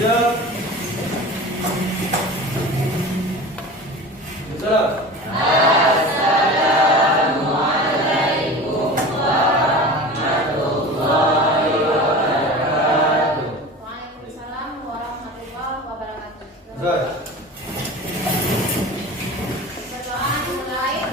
Tidak. Salam. Assalamualaikum warahmatullahi wabarakatuh. Waalaikumsalam warahmatullahi wabarakatuh. Zat. Berdoa dimulai.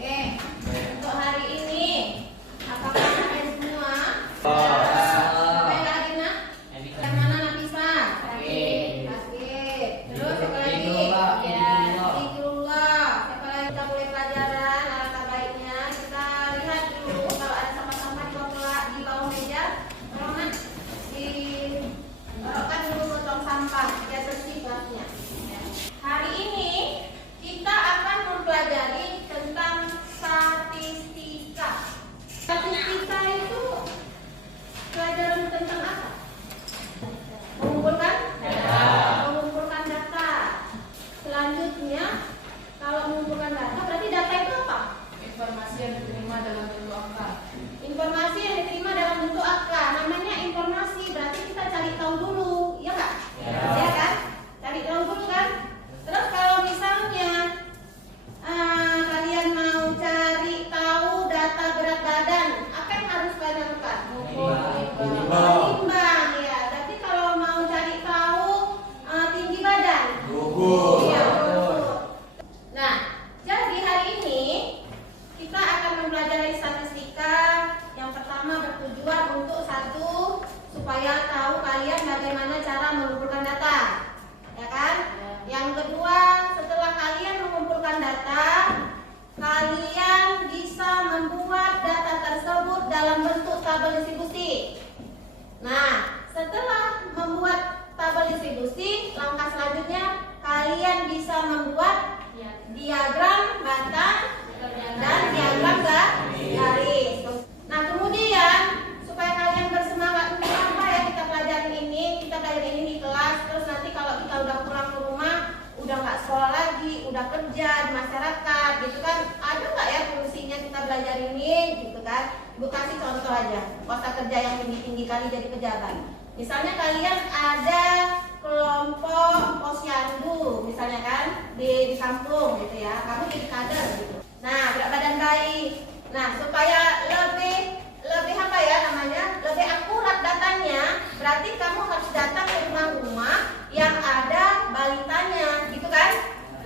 Oke, untuk hari ini apakah kalian semua? Apa yang lagi nak? Yang mana Nafisa? Oke. Terus siapa lagi? Zikrullah. Siapa lagi kita boleh pelajaran? Alangkah baiknya kita lihat dulu kalau ada sampah-sampah di bawah meja. Tolong nak dibawakan dulu ke tong sampah biar bersih kelasnya. Hari ini kita akan mempelajari tentang statistika. Statistika itu pelajaran tentang apa? Mengumpulkan data. Mengumpulkan data. Selanjutnya, kalau mengumpulkan data, berarti data itu apa? Informasi yang diterima dalam bentuk angka. Informasi yang diterima dalam bentuk angka. Namanya informasi, berarti kita cari tahu dulu, ya nggak? Ya kan? Cari tahu dulu kan? Terus kalau misalnya kalian mau cari tahu data berat badan, apa yang harus kalian lakukan? Timbang, ya. Berarti kalau mau cari tahu tinggi badan, iya, ukur. Nah, jadi hari ini kita akan mempelajari statistika. Yang pertama bertujuan untuk satu, supaya tahu kalian bagaimana cara mengumpulkan data, ya kan? Yang kedua, setelah kalian mengumpulkan data, kalian bisa membuat data tersebut dalam bentuk tabel distribusi. Nah, setelah membuat tabel distribusi, langkah selanjutnya kalian bisa membuat diagram batang dan diagram garis. Nah, kemudian supaya kalian bersemangat untuk apa ya kita pelajarin ini di kelas, terus nanti kalau kita udah pulang ke rumah, udah nggak sekolah lagi, udah kerja di masyarakat, gitu kan? Ada nggak ya fungsinya kita belajar ini, gitu kan? Ibu kasih contoh aja, kuasa kerja yang tinggi kali jadi pejabat. Misalnya kalian ada kelompok posyandu, misalnya kan di kampung, gitu ya, kamu jadi kader, gitu. Nah, berat badan baik. Nah, supaya lebih apa ya namanya, lebih akurat datanya, berarti kamu harus datang ke rumah-rumah yang ada balitanya, gitu kan?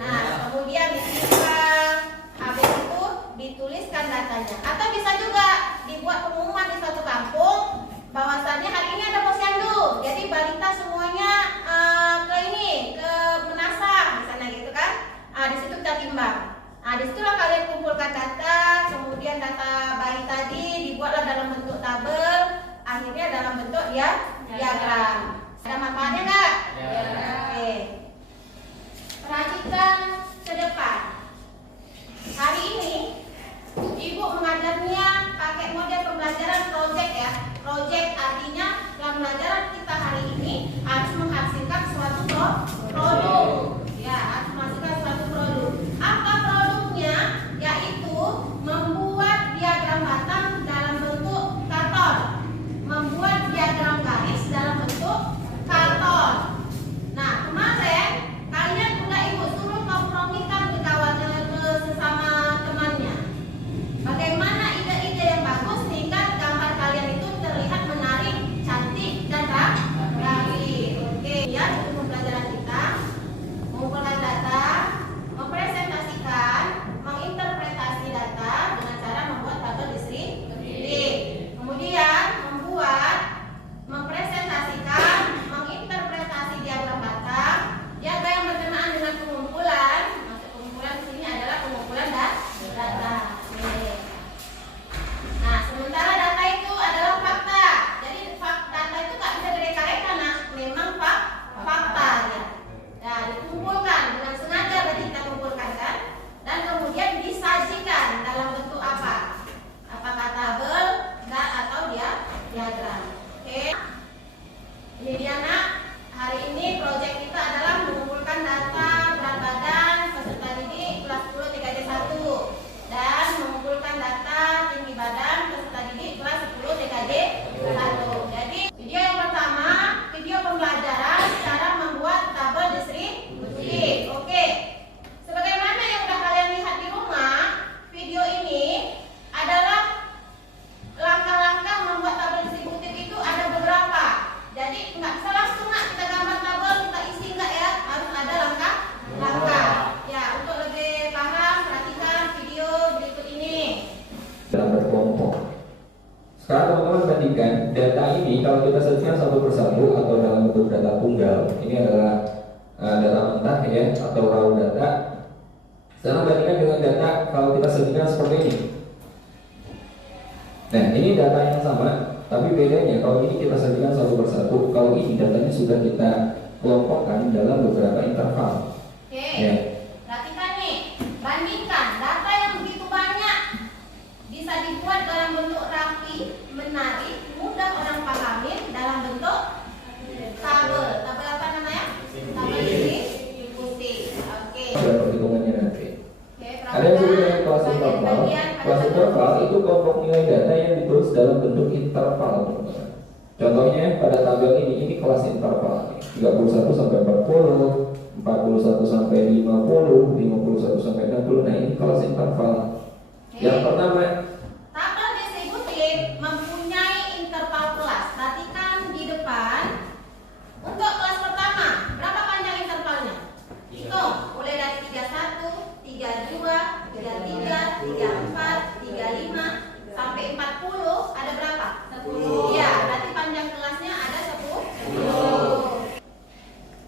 Nah, kemudian ditimbang, habis itu dituliskan datanya. Atau bisa juga dibuat pengumuman di suatu kampung bahwasannya hari ini ada posyandu, jadi balita semuanya ke menasah, misalnya gitu kan? Di situ kita timbang. Nah, disitulah kalian kumpulkan data, kemudian data bayi tadi dibuatlah dalam bentuk tabel, akhirnya dalam bentuk diagram. Ada manfaatnya nggak? Oke. Perhatikan ke depan. Hari ini Ibu mengajarnya pakai model pembelajaran project ya. Project artinya dalam pembelajaran kita hari ini harus menghasilkan suatu produk. Ya, harus menghasilkan suatu produk. Apa produknya? Yaitu membuat diagram batang dalam bentuk karton, membuat diagram garis dalam bentuk karton. Nah, kemarin kalian udah Ibu suruh kompromikan ke kawannya, ke sesama temannya. Bagaimana ide-ide yang bagus sehingga gambar kalian itu terlihat menarik, cantik, dan rapi. Oke, ya, itu pembelajaran kita. ini kalau kita sajikan satu persatu atau dalam bentuk data tunggal, ini adalah data mentah ya atau raw data. Sekarang bandingkan dengan data kalau kita sajikan seperti ini. Nah, ini data yang sama, tapi bedanya kalau ini kita sajikan satu persatu, kalau ini datanya sudah kita kelompokkan dalam beberapa interval. Oke. Ya. Perhatikan nih, bandingkan data yang begitu banyak bisa dibuat dalam bentuk rapi, menarik, mudah orang pahamin dalam bentuk tabel. Tabel apa namanya? Tabel ini putih. Oke. Ada perhitungannya nanti. Oke, Ada yang disebut dengan kelas interval. bagian-bagian pada Kelas interval itu kelompok nilai data yang ditulis dalam bentuk interval, teman-teman. Contohnya pada tabel ini kelas interval 31 sampai 40, 41 sampai 50, 51 sampai 60. Nah, ini kelas interval. Yang pertama, tabel distributif mempunyai interval kelas. Perhatikan di depan. Untuk kelas pertama, berapa panjang intervalnya? Hitung, mulai dari 31, 32, 33, 34, 35 sampai 40 ada berapa? 10. Ya, berarti panjang kelasnya ada 10.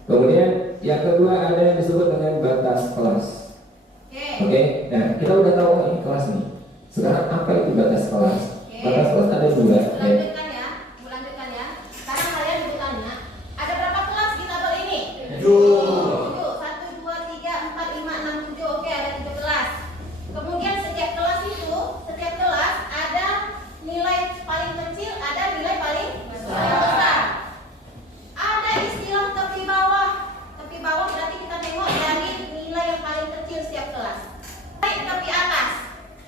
kemudian yang kedua ada yang disebut dengan batas kelas. Oke, nah kita udah tahu ini kelas nih. Sekarang apa itu batas kelas? Batas kelas ada dua. Lanjutkan ya, lanjutkan ya. Sekarang kalian bertanya, ada berapa kelas di tabel ini? 7. 1, 2, 3, 4, 5, 6, 7. Oke, ada 7 kelas. Kemudian setiap kelas itu, setiap kelas ada nilai paling kecil, ada nilai paling besar. Ada istilah tepi bawah. Tepi bawah berarti kita tengok dari nilai yang paling kecil setiap kelas. Tepi atas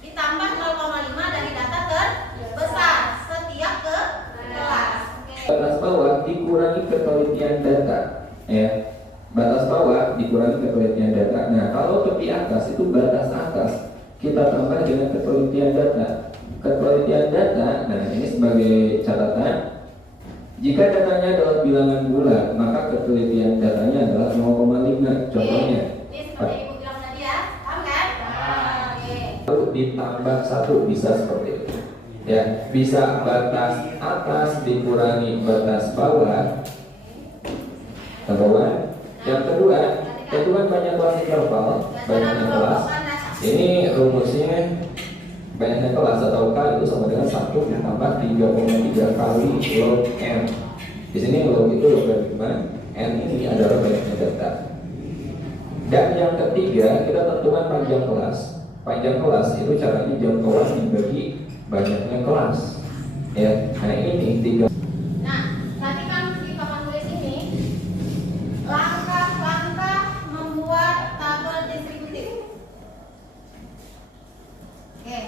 ditambah 0,5 dari data terbesar setiap kelas. Batas bawah dikurangi ketelitian data. Ya. Batas bawah dikurangi ketelitian data. Nah, kalau tepi atas itu batas atas kita tambah dengan ketelitian data. Ketelitian data, nah ini sebagai catatan. Jika datanya adalah bilangan bulat, maka ketelitian datanya adalah 0,5. Contohnya, Ini seperti ibu bilang tadi ya, paham kan? Oke. lalu ditambah 1 bisa seperti itu. Ya, bisa batas atas dikurangi batas bawah. Teman-teman. Yang kedua, itu kan banyak kelas interval, banyaknya kelas. Ini rumusnya banyaknya kelas atau K itu sama dengan 1 ditambah 3,3 kali log M. Di sini log itu logaritma, N ini adalah banyaknya data. Dan yang ketiga, kita tentukan panjang kelas. Panjang kelas itu caranya jangkauan dibagi banyaknya kelas. Ya, nah ini 3. Nah, tadi kan di papan tulis ini langkah-langkah membuat tabel distributif. Oke.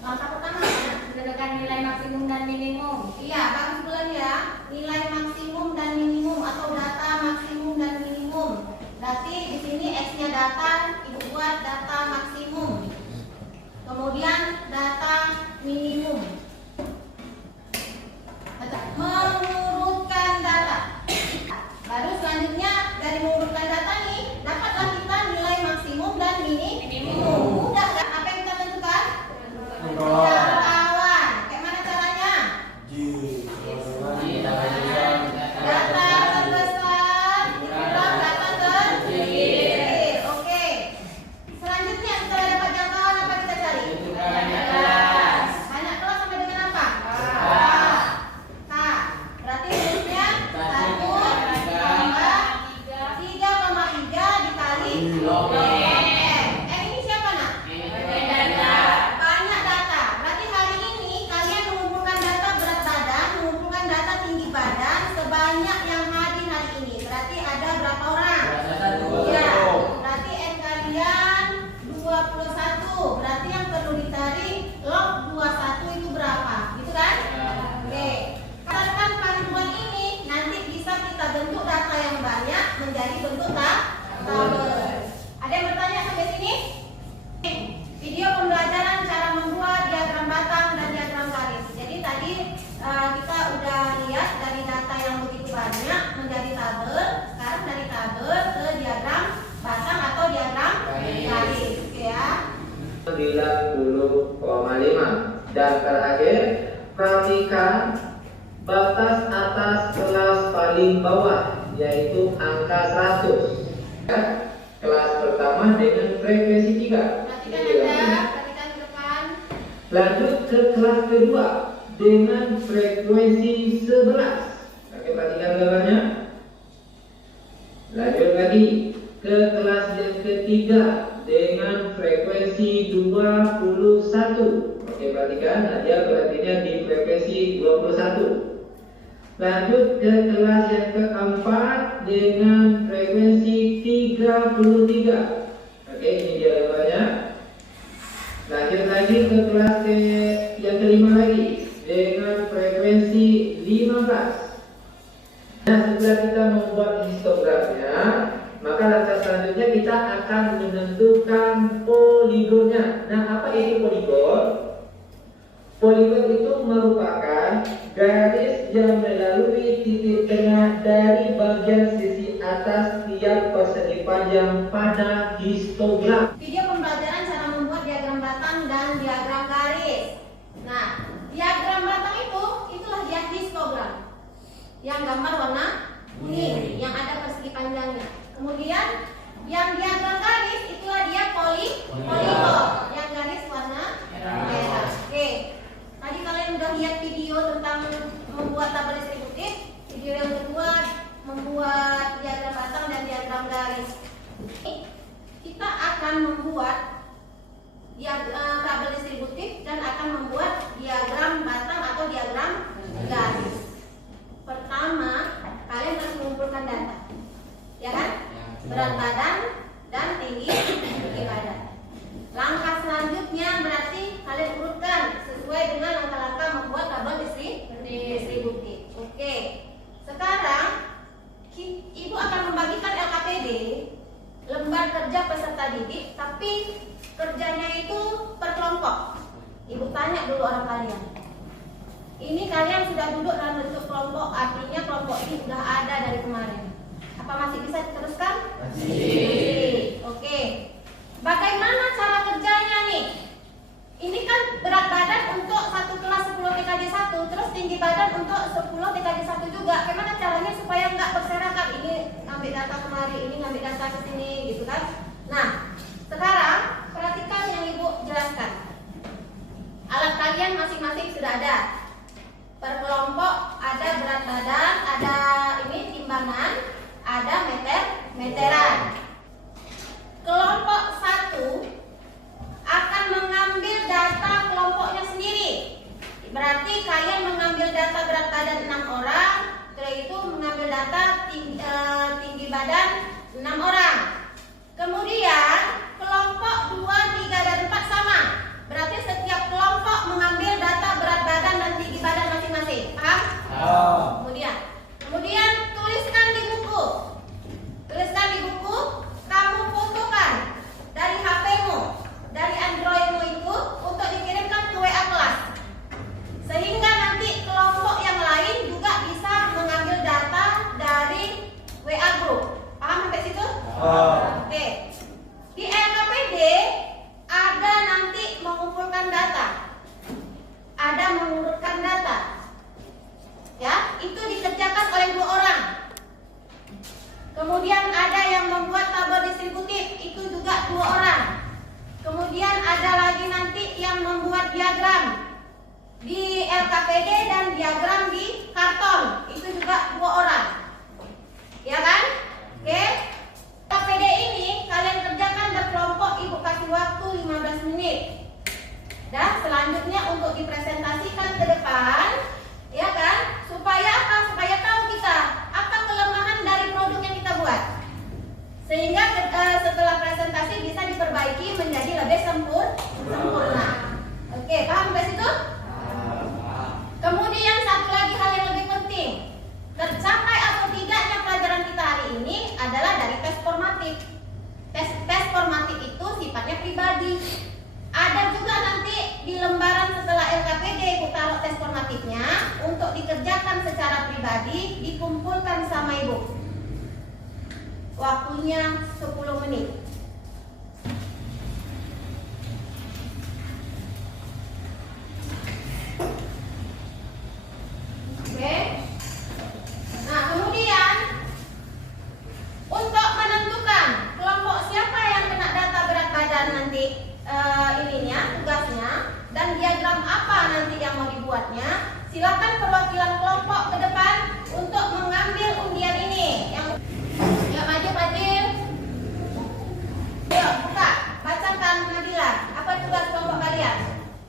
Langkah pertama mana? Menentukan nilai maksimum dan minimum. Iya, bagus bulan ya. Nilai maksimum dan minimum atau data maksimum dan minimum. Berarti di sini X-nya data, ibu buat data maksimum. Kemudian data minimum. Mengurutkan data. Baru selanjutnya dari mengurutkan data nih, dapatlah kita nilai maksimum dan minimum. Mudah kan? Apa yang kita tentukan? Jangkauan. Kayak mana caranya? Data terbesar dikurang data terkecil. Oke. Selanjutnya setelah dapat jangkauan apa kita cari? Banyak kelas. Banyak kelas sampai dengan apa? K. Berarti rumusnya 1 tambah 3,3 dikali log M. M ini siapa nak? Banyak data. Berarti hari ini kalian mengumpulkan data berat badan, mengumpulkan data tinggi badan sebanyak yang hadir hari ini. Berarti ada berapa orang? Ya. Berarti N kalian 21. Berarti yang perlu dicari log 21 itu berapa? Gitu kan? Oke. Katakan panduan ini nanti bisa kita bentuk data yang banyak menjadi bentuk tabel. Ada yang bertanya sampai sini? Video pembelajaran cara membuat diagram batang dan diagram garis. Jadi tadi kita udah lihat dari data yang begitu banyak menjadi tabel. Sekarang dari tabel ke diagram batang atau diagram garis. Oke ya. 90,5. Dan terakhir, perhatikan batas atas kelas paling bawah yaitu angka 100. Ya, kelas pertama dengan frekuensi 3. Perhatikan depan. Lanjut ke kelas kedua dengan frekuensi 11. Oke, perhatikan gambarnya. Lanjut lagi ke kelas yang ketiga dengan frekuensi 21. Oke, perhatikan, Nadia berartinya di frekuensi 21. Lanjut ke kelas yang keempat dengan frekuensi 33. Oke, ini dia gambarnya. Lanjut lagi ke kelas yang kelima lagi dengan frekuensi 15. Nah, setelah kita membuat histogramnya, maka langkah selanjutnya kita akan menentukan poligonnya. Nah, apa itu poligon? Poligon itu merupakan garis yang melalui titik tengah dari bagian sisi atas tiap persegi panjang pada histogram. Video pembelajaran cara membuat diagram batang dan diagram garis. Nah, diagram batang itulah dia histogram. Yang gambar warna kuning, yang ada persegi panjangnya. Kemudian yang diagram garis itulah dia poligon, yang garis warna merah. Oke. Tadi kalian udah lihat video tentang membuat tabel distributif. Video yang kedua membuat diagram batang dan diagram garis. Kita akan membuat tabel distributif dan akan membuat diagram batang atau diagram garis. Pertama, kalian harus mengumpulkan data, ya kan? Berat badan dan tinggi badan. Langkah selanjutnya berarti kalian urutkan sesuai dengan langkah-langkah membuat tabel distributif. Oke. Sekarang Ibu akan membagikan LKPD, lembar kerja peserta didik, tapi kerjanya itu per kelompok. Ibu tanya dulu orang kalian. Ini kalian sudah duduk dalam bentuk kelompok, artinya kelompok ini sudah ada dari kemarin. Apa masih bisa diteruskan? Masih. Oke. Bagaimana cara kerjanya nih? Ini kan berat badan untuk satu kelas 10 TKJ 1, terus tinggi badan untuk 10 TKJ 1 juga. Bagaimana caranya supaya nggak berserakan? Ini ngambil data kemari, ini ngambil data ke sini, gitu kan? Nah, sekarang perhatikan yang Ibu jelaskan. Alat kalian masing-masing sudah ada. Per kelompok ada berat badan, ada ini timbangan, ada meteran. Kelompok 1 akan mengambil data kelompoknya sendiri. Berarti kalian mengambil data berat badan 6 orang, setelah itu mengambil data tinggi badan 6 orang. Kemudian kelompok 2, 3, dan 4 sama. Berarti setiap kelompok mengambil data berat badan dan tinggi badan masing-masing. Paham? Kemudian tuliskan di buku. Kamu fotokan dari HP-mu, dari Android-mu itu untuk dikirimkan ke WA kelas. Sehingga nanti kelompok yang lain juga bisa mengambil data dari WA group. Paham sampai situ? Oke. Di LKPD ada nanti mengumpulkan data, ada mengurutkan data. Ya, itu dikerjakan oleh 2 orang. Kemudian ada yang membuat tabel distributif, itu juga 2 orang. Kemudian ada lagi nanti yang membuat diagram di LKPD dan diagram di karton, itu juga 2 orang. Ya kan? Oke. LKPD ini kalian kerjakan berkelompok, Ibu kasih waktu 15 menit. Dan selanjutnya untuk dipresentasikan ke depan, ya kan? Supaya apa? Supaya tahu kita apa kelemahan dari produk yang kita buat. Sehingga setelah presentasi bisa diperbaiki menjadi lebih sempurna. Oke, paham sampai situ? Kemudian satu lagi hal yang lebih penting, tercapai atau tidaknya pelajaran kita hari ini adalah dari tes formatif. Tes formatif itu sifatnya pribadi. Ada juga nanti di lembaran setelah LKPD Ibu taruh tes formatifnya untuk dikerjakan secara pribadi, dikumpulkan sama Ibu. Waktunya 10 menit. Oke. membuatnya, silakan perwakilan kelompok ke depan untuk mengambil undian ini. Yang ya, maju Fadil. Yuk, buka. Bacakan Nabila. Apa tugas kelompok kalian?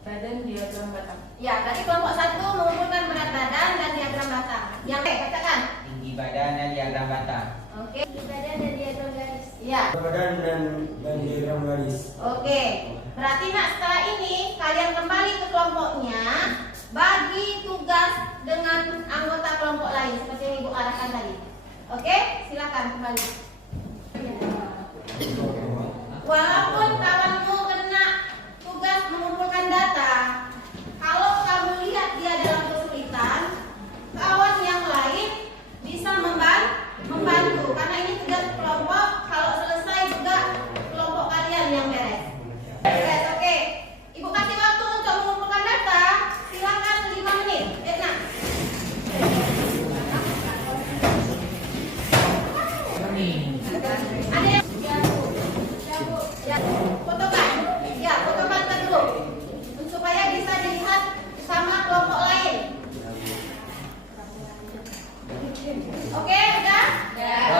Badan diagram batang. Ya, tadi kelompok 1 mengumpulkan berat badan dan diagram batang. Yang bacakan. Tinggi badan dan diagram batang. Oke. Tinggi badan dan diagram garis. Ya. Badan dan diagram garis. Oke. Berarti nak setelah ini kalian kembali ke kelompoknya, bagi tugas dengan anggota kelompok lain seperti yang Ibu arahkan tadi. Oke, silakan kembali. Walaupun kawanmu kena tugas mengumpulkan data, kalau kamu lihat dia dalam kesulitan, kawan yang lain bisa membantu karena ini tugas kelompok. Kalau selesai juga kelompok kalian yang beres. Beres, oke. Ibu kasih waktu untuk mengumpulkan data. Silakan 5 menit. Edna. Ada yang ya, fotokan. Ya, fotokan dulu supaya bisa dilihat sama kelompok lain. Oke, udah?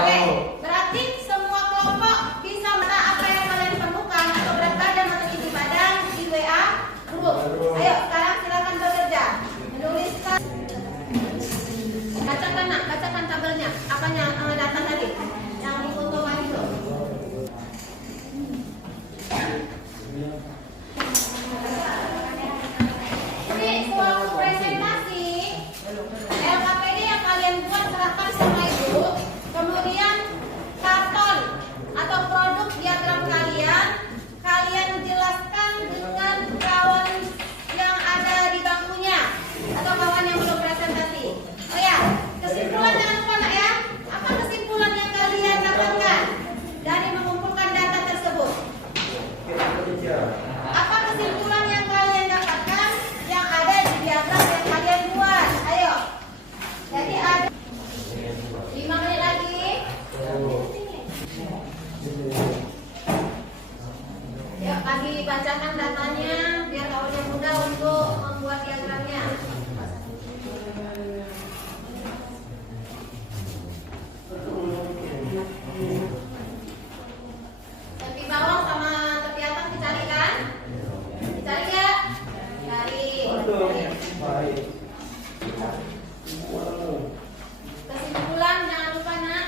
Oke. Berarti semua kelompok bisa minta apa yang kalian perlukan atau berat badan atau tinggi badan di WA grup. Ayo, sekarang silakan bekerja. Menuliskan. Bacakan nak, bacakan tabelnya. Apanya data tadi? Yang difotokan itu. Ini suatu presentasi LKPD yang kalian buat, serahkan sama ibu. Kemudian karton atau produk diagram kalian jelaskan dengan kawan yang ada di bangkunya atau kawan yang belum presentasi. Oh ya, kesimpulan jangan lupa nak ya. Apa kesimpulan yang kalian dapatkan dari mengumpulkan data tersebut? Apa kesimpulan yang kalian dapatkan yang ada di diagram yang kalian buat? Ayo. Jadi ada 5 menit lagi. Ya, lagi bacakan datanya biar kawannya mudah untuk membuat diagramnya. Tepi bawah sama tepi atas dicari kan? Dicari ya? Cari. Kesimpulan jangan lupa nak.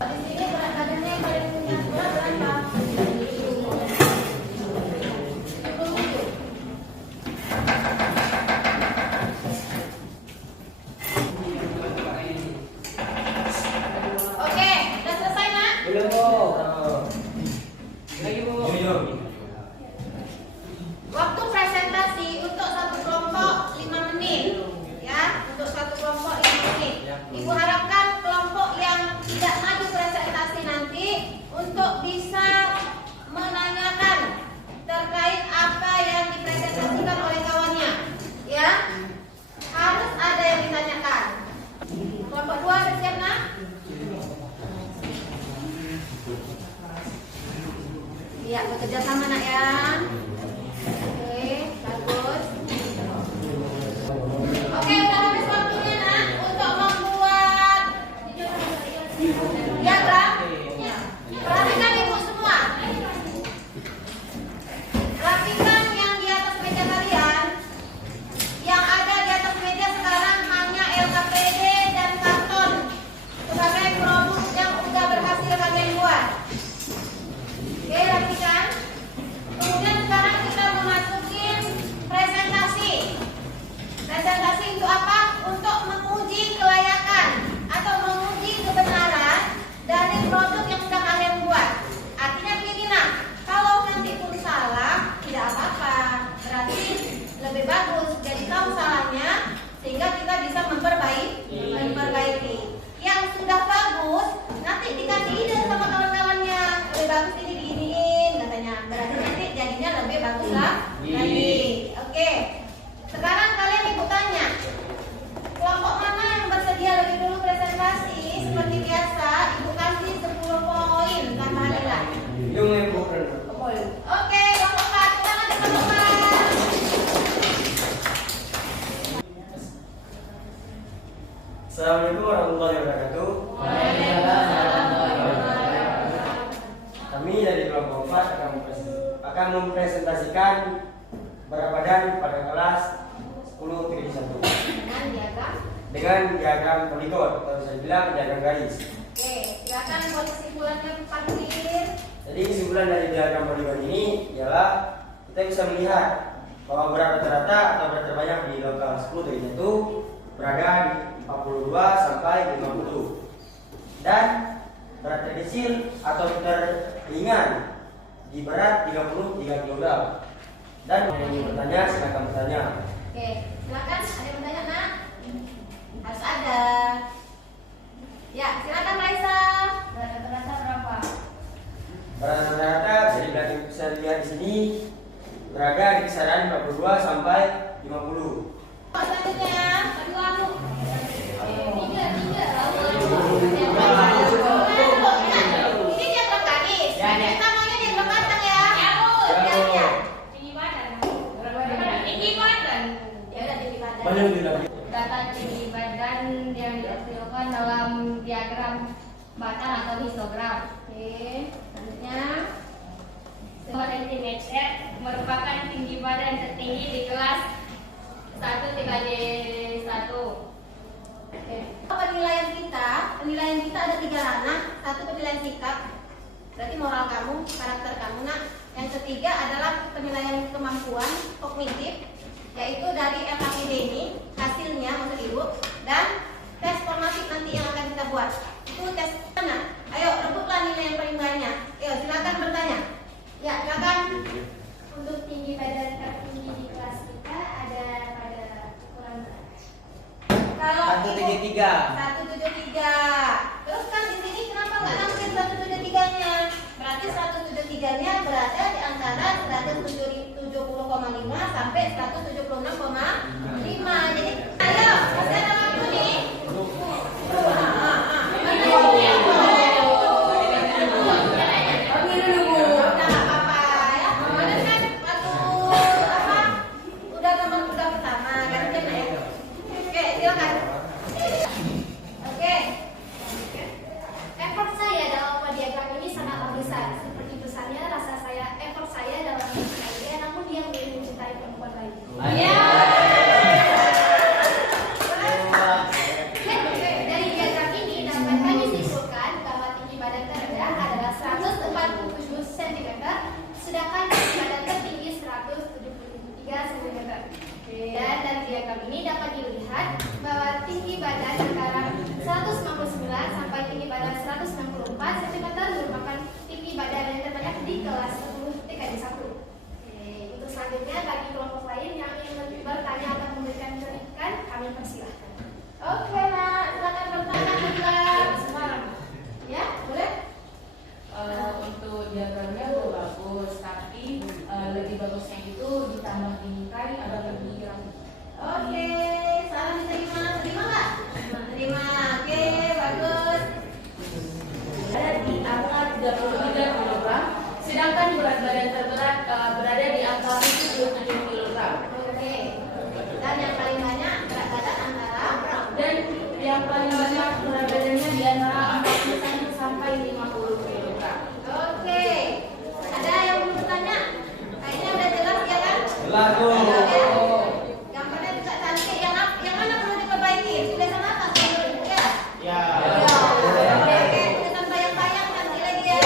Di sini berat badannya yang paling punya berat berapa? 77. Oke, udah selesai nak? Belum, Bu. Lagi, Bu. Waktu presentasi untuk satu kelompok 5 menit. Ya, untuk satu kelompok 5 menit. Ibu harapkan kelompok yang tidak maju presentasi nanti untuk bisa menanyakan terkait apa yang dipresentasikan oleh kawannya. Ya, harus ada yang ditanyakan. Kelompok 2 sudah siap nak? Iya, bekerja sama nak ya. Oke, bagus. Oke, udah habis waktunya nak untuk membuat diagram. Perhatikan ibu semua. Rapikan yang di atas meja kalian. Yang ada di atas meja sekarang hanya LKPD dan karton sebagai produk yang sudah berhasil kalian buat. Oke, rapikan. Kemudian sekarang kita memasukin presentasi. Presentasi itu apa? Untuk menguji kelayakan atau menguji kebenaran dari produk mengoperasikan berat badan pada kelas 10-1 Dengan diagram. dengan diagram poligon atau bisa dibilang diagram garis. Oke, silakan buat kesimpulannya Pak Nurdin. Jadi kesimpulan dari diagram poligon ini ialah kita bisa melihat bahwa berat rata-rata atau berat terbanyak di lokal 10-1 berada di 42 sampai 50 dan berat terkecil atau terringan di berat 33 kg. Dan yang ingin bertanya silakan bertanya. Oke, silakan ada yang bertanya nak? Harus ada. Ya, silakan Raisa. Berat rata-rata berapa? Berat rata-rata bisa dilihat di sini berada di kisaran 42 sampai 50. Selanjutnya, kedua aku. Tiga. Ini diagram garis. Ya, ya. Kita maunya diagram kantong ya. Ya. Tinggi badan. Tinggi badan. Ya udah tinggi badan. Banyak tidak. Data tinggi badan yang dihasilkan dalam diagram batang atau histogram. Oke, selanjutnya. 5 cm merupakan tinggi badan tertinggi di kelas 1-3J1. Oke. Penilaian kita ada 3 ranah. Satu penilaian sikap, berarti moral kamu, karakter kamu nak. Yang ketiga adalah penilaian kemampuan kognitif, yaitu dari LKPD ini hasilnya untuk ibu, dan tes formatif nanti yang akan kita buat. Itu tes mana? Ayo rebutlah nilai yang paling banyak. Ayo silakan bertanya. Ya silakan. Untuk tinggi badan tertinggi di kelas kita ada pada ukuran Kalau 173. 173. Terus kan di sini kenapa nggak nampil 173-nya? Berarti 173-nya berada di antara 170,5 sampai 176,5. Jadi ayo masih ada waktu nih. effort saya dalam diagram ini sangatlah besar. Seperti besarnya rasa effort saya dalam mencintai dia, namun dia lebih mencintai perempuan lain. Dari diagram ini dapat kami simpulkan bahwa tinggi badan terendah adalah 147 cm, sedangkan tinggi badan tertinggi 173 cm. Dan dari diagram ini dapat dilihat bahwa tinggi badan antara 199 sampai tinggi badan 194 cm merupakan tinggi badan yang terbanyak di kelas 10 TKJ 1. Untuk selanjutnya bagi kelompok lain yang ingin bertanya atau memberikan kritikan, kami persilahkan. Oke nak, silakan bertanya juga. Semarang. Ya boleh. Untuk diagramnya bagus, tapi lebih bagusnya itu ditambah bingkai agak lebih rapi. Oke, salam diterima. Terima nggak? Terima. Oke, bagus. Ada di angka 33 kg, sedangkan berat badan terberat berada di angka 77 kg. Oke. Dan yang paling banyak berat badan antara Dan yang paling banyak berat badannya di antara 41 sampai 50 kg. Oke. Ada yang mau bertanya? Kayaknya udah jelas ya kan? Jelas tuh. Ya. Gambarnya juga cantik. Yang mana perlu diperbaiki? Tulisan atas ya? Ya. Oke, tulisan bayang-bayang cantik lagi ya.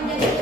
menjadi